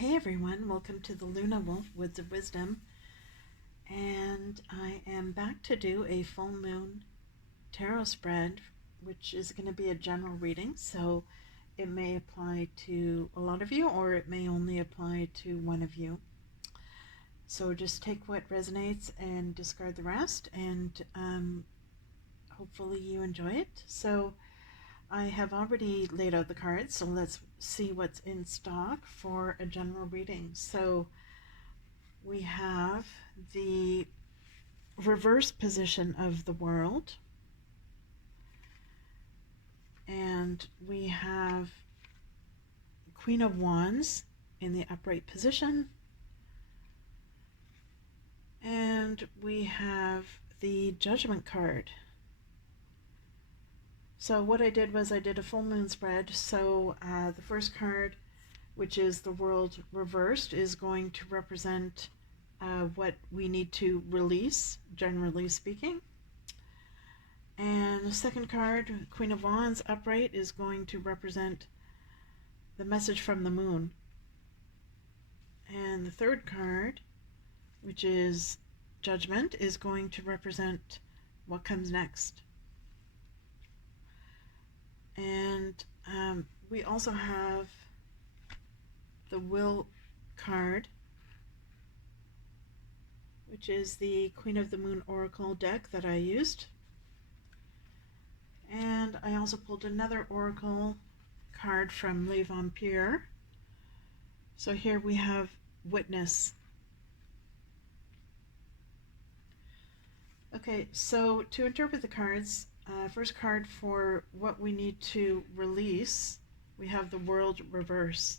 Hey everyone, welcome to the Luna Wolf Woods of Wisdom, and I am back to do a full moon tarot spread, which is going to be a general reading, so it may apply to a lot of you or it may only apply to one of you. So just take what resonates and discard the rest, and hopefully you enjoy it. So I have already laid out the cards, so let's see what's in stock for a general reading. So we have the reverse position of the world, and we have Queen of Wands in the upright position, and we have the Judgment card. So what I did was I did a full moon spread. So the first card, which is the world reversed, is going to represent what we need to release, generally speaking. And the second card, Queen of Wands upright, is going to represent the message from the moon. And the third card, which is Judgment, is going to represent what comes next. And we also have the Will card, which is the Queen of the Moon Oracle deck that I used. And I also pulled another Oracle card from Le Vampire. So here we have Witness. Okay, so to interpret the cards, first card for what we need to release, we have the World reverse.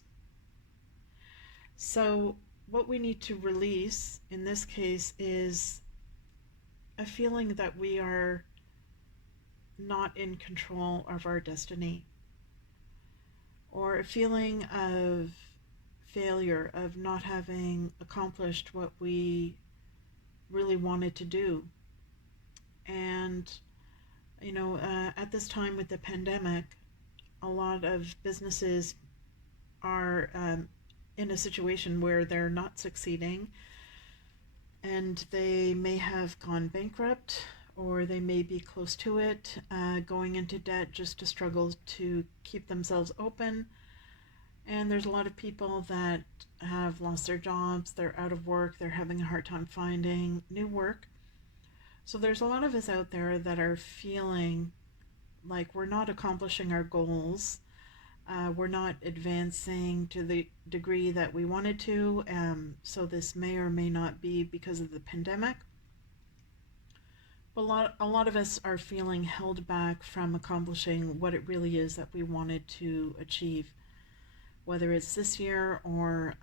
So what we need to release in this case is a feeling that we are not in control of our destiny, or a feeling of failure, of not having accomplished what we really wanted to do. And you know, at this time with the pandemic, a lot of businesses are in a situation where they're not succeeding, and they may have gone bankrupt, or they may be close to it, going into debt just to struggle to keep themselves open. And there's a lot of people that have lost their jobs, they're out of work, they're having a hard time finding new work. So there's a lot of us out there that are feeling like we're not accomplishing our goals. We're not advancing to the degree that we wanted to. So this may or may not be because of the pandemic. But a lot of us are feeling held back from accomplishing what it really is that we wanted to achieve, whether it's this year or,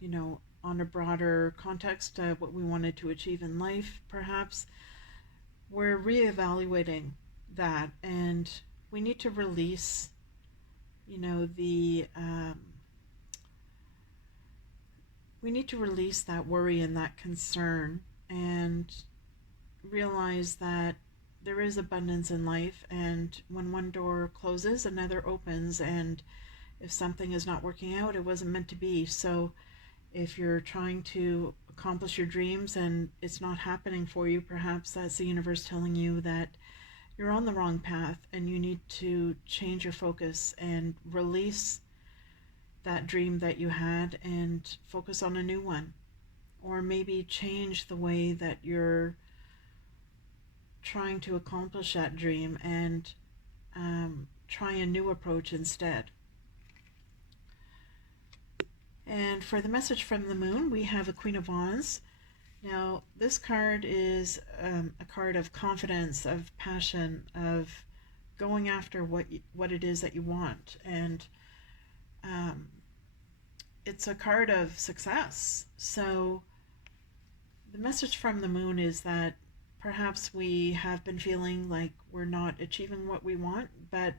you know, on a broader context, what we wanted to achieve in life, perhaps. We're reevaluating that, and we need to release, you know, we need to release that worry and that concern, and realize that there is abundance in life, and when one door closes, another opens, and if something is not working out, it wasn't meant to be. So if you're trying to accomplish your dreams and it's not happening for you, perhaps that's the universe telling you that you're on the wrong path and you need to change your focus and release that dream that you had and focus on a new one. Or maybe change the way that you're trying to accomplish that dream and try a new approach instead. And for the message from the moon, we have a Queen of Wands. Now, this card is a card of confidence, of passion, of going after what it is that you want. And it's a card of success. So the message from the moon is that perhaps we have been feeling like we're not achieving what we want, but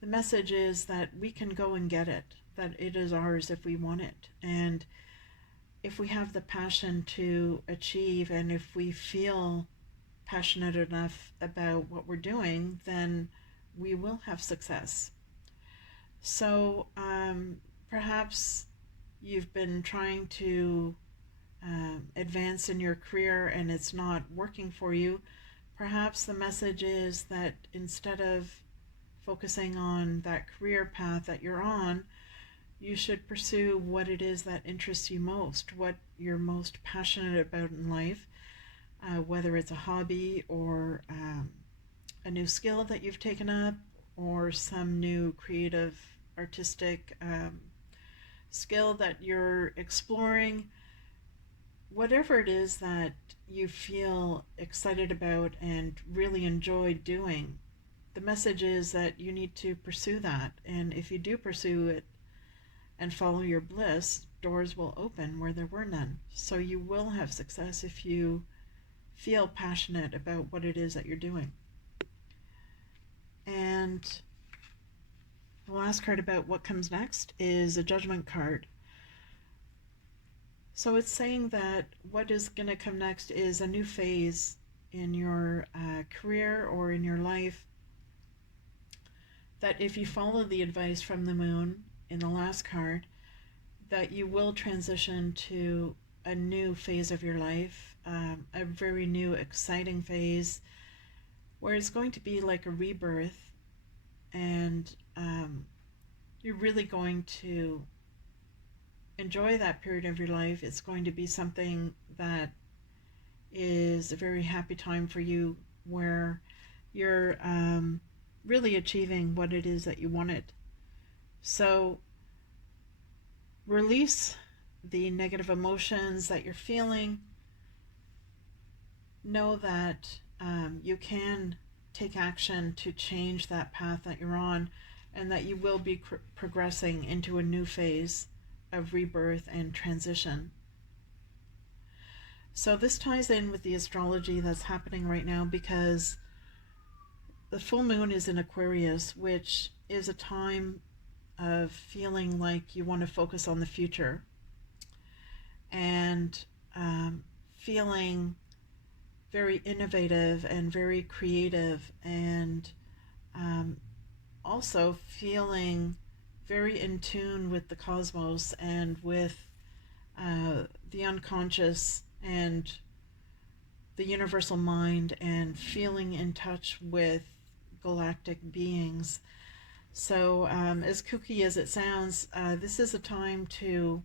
the message is that we can go and get it, that it is ours if we want it. And if we have the passion to achieve, and if we feel passionate enough about what we're doing, then we will have success. So perhaps you've been trying to advance in your career and it's not working for you, perhaps the message is that instead of focusing on that career path that you're on, you should pursue what it is that interests you most, what you're most passionate about in life, whether it's a hobby or a new skill that you've taken up or some new creative artistic skill that you're exploring. Whatever it is that you feel excited about and really enjoy doing, the message is that you need to pursue that. And if you do pursue it and follow your bliss, doors will open where there were none. So you will have success if you feel passionate about what it is that you're doing. And the last card about what comes next is a Judgment card. So it's saying that what is going to come next is a new phase in your career or in your life, that if you follow the advice from the moon in the last card, that you will transition to a new phase of your life, a very new, exciting phase where it's going to be like a rebirth, and you're really going to enjoy that period of your life. It's going to be something that is a very happy time for you, where you're really achieving what it is that you wanted. So release the negative emotions that you're feeling. Know that you can take action to change that path that you're on, and that you will be progressing into a new phase of rebirth and transition. So this ties in with the astrology that's happening right now, because the full moon is in Aquarius, which is a time of feeling like you want to focus on the future and feeling very innovative and very creative, and also feeling very in tune with the cosmos and with the unconscious and the universal mind, and feeling in touch with galactic beings. So as kooky as it sounds, this is a time to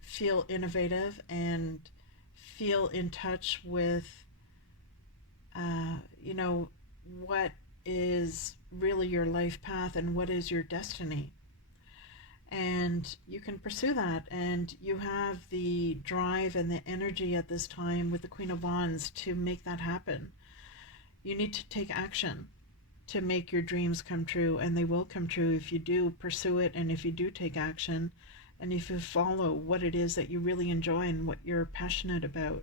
feel innovative and feel in touch with what is really your life path and what is your destiny. And you can pursue that, and you have the drive and the energy at this time with the Queen of Wands to make that happen. You need to take action to make your dreams come true, and they will come true if you do pursue it, and if you do take action, and if you follow what it is that you really enjoy and what you're passionate about.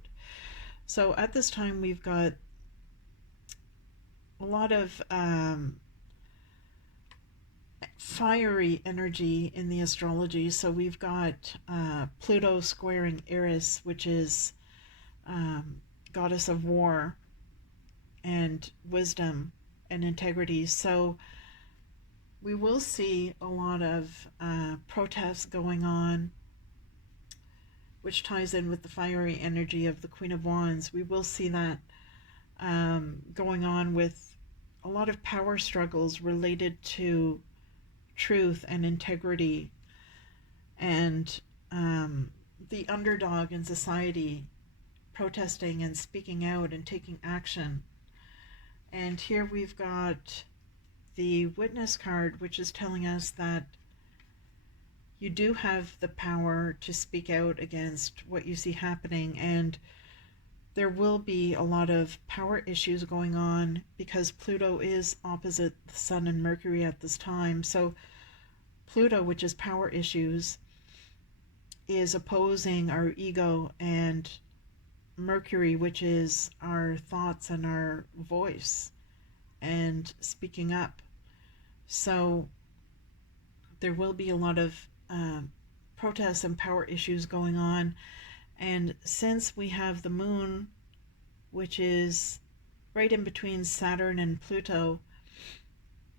So at this time we've got a lot of fiery energy in the astrology. So we've got Pluto squaring Eris, which is goddess of war and wisdom and integrity. So we will see a lot of protests going on, which ties in with the fiery energy of the Queen of Wands. We will see that going on with a lot of power struggles related to truth and integrity, and the underdog in society protesting and speaking out and taking action. And here we've got the Witness card, which is telling us that you do have the power to speak out against what you see happening, and there will be a lot of power issues going on because Pluto is opposite the Sun and Mercury at this time. So Pluto, which is power issues, is opposing our ego, and Mercury, which is our thoughts and our voice and speaking up. So there will be a lot of protests and power issues going on. And since we have the moon, which is right in between Saturn and Pluto,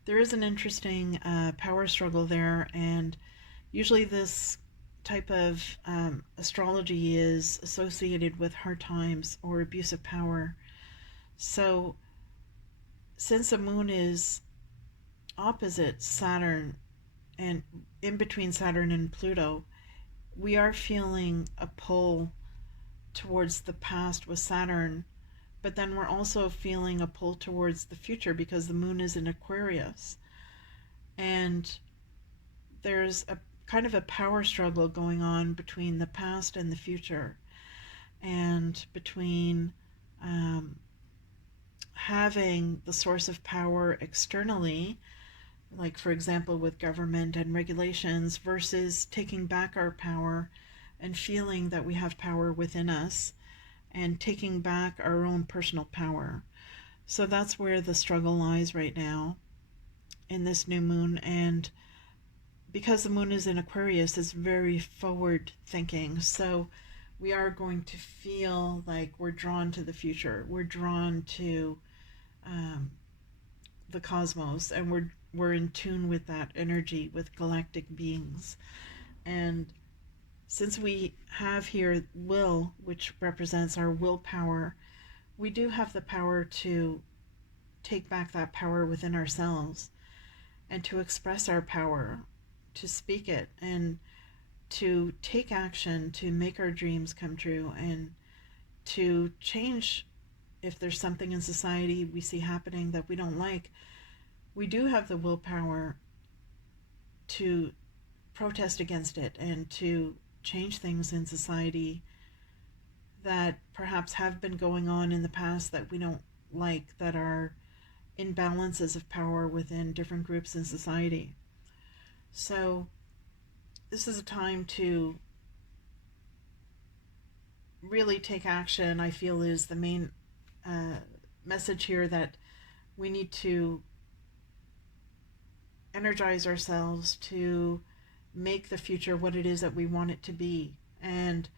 there is an interesting power struggle there. And usually this type of astrology is associated with hard times or abuse of power. So, since the moon is opposite Saturn and in between Saturn and Pluto, we are feeling a pull towards the past with Saturn, but then we're also feeling a pull towards the future because the moon is in Aquarius. And there's a kind of a power struggle going on between the past and the future, and between having the source of power externally, like for example with government and regulations, versus taking back our power and feeling that we have power within us and taking back our own personal power. So that's where the struggle lies right now in this new moon. And because the moon is in Aquarius, it's very forward thinking. So we are going to feel like we're drawn to the future. We're drawn to um, the cosmos, and we're in tune with that energy, with galactic beings. And since we have here will, which represents our willpower, we do have the power to take back that power within ourselves and to express our power, to speak it, and to take action to make our dreams come true, and to change if there's something in society we see happening that we don't like. We do have the willpower to protest against it and to change things in society that perhaps have been going on in the past that we don't like, that are imbalances of power within different groups in society. So this is a time to really take action, I feel, is the main message here, that we need to energize ourselves to make the future what it is that we want it to be. And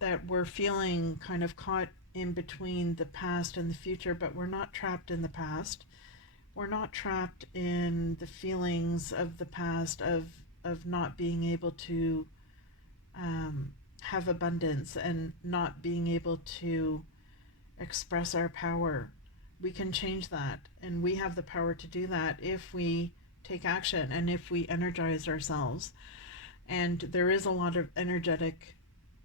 that we're feeling kind of caught in between the past and the future, but we're not trapped in the past. We're not trapped in the feelings of the past of not being able to have abundance and not being able to express our power. We can change that, and we have the power to do that if we take action and if we energize ourselves. And there is a lot of energetic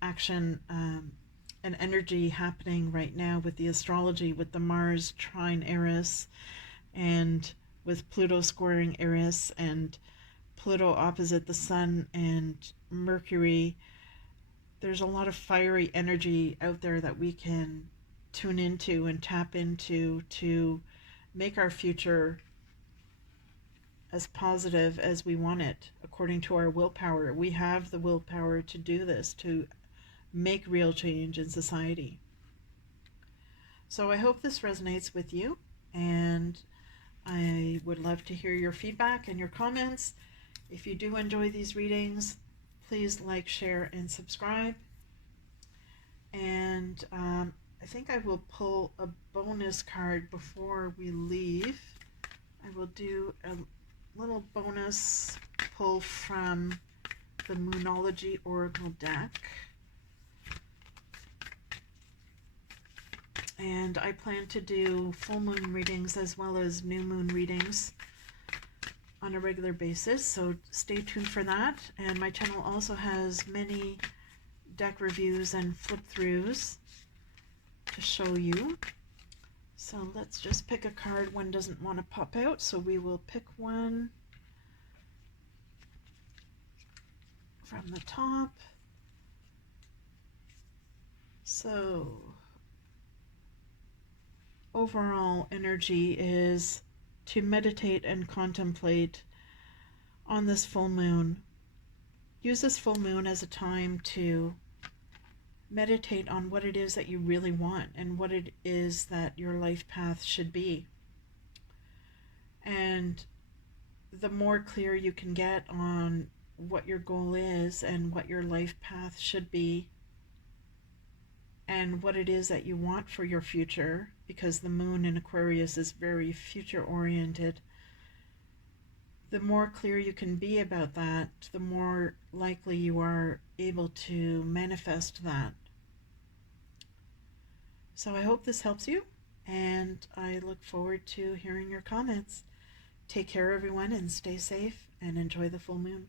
action and energy happening right now with the astrology, with the Mars trine Eris, and with Pluto squaring Eris, and Pluto opposite the Sun and Mercury. There's a lot of fiery energy out there that we can tune into and tap into to make our future as positive as we want it according to our willpower. We have the willpower to do this, to make real change in society. So I hope this resonates with you, and I would love to hear your feedback and your comments. If you do enjoy these readings, please like, share, and subscribe. And I think I will pull a bonus card before we leave. I will do a little bonus pull from the Moonology Oracle deck. And I plan to do full moon readings as well as new moon readings on a regular basis, so stay tuned for that. And my channel also has many deck reviews and flip throughs to show you. So let's just pick a card. One doesn't want to pop out, so we will pick one from the top. So overall energy is to meditate and contemplate on this full moon. Use this full moon as a time to meditate on what it is that you really want and what it is that your life path should be. And the more clear you can get on what your goal is and what your life path should be and what it is that you want for your future, because the moon in Aquarius is very future oriented, the more clear you can be about that, the more likely you are able to manifest that. So I hope this helps you, and I look forward to hearing your comments. Take care, everyone, and stay safe and enjoy the full moon.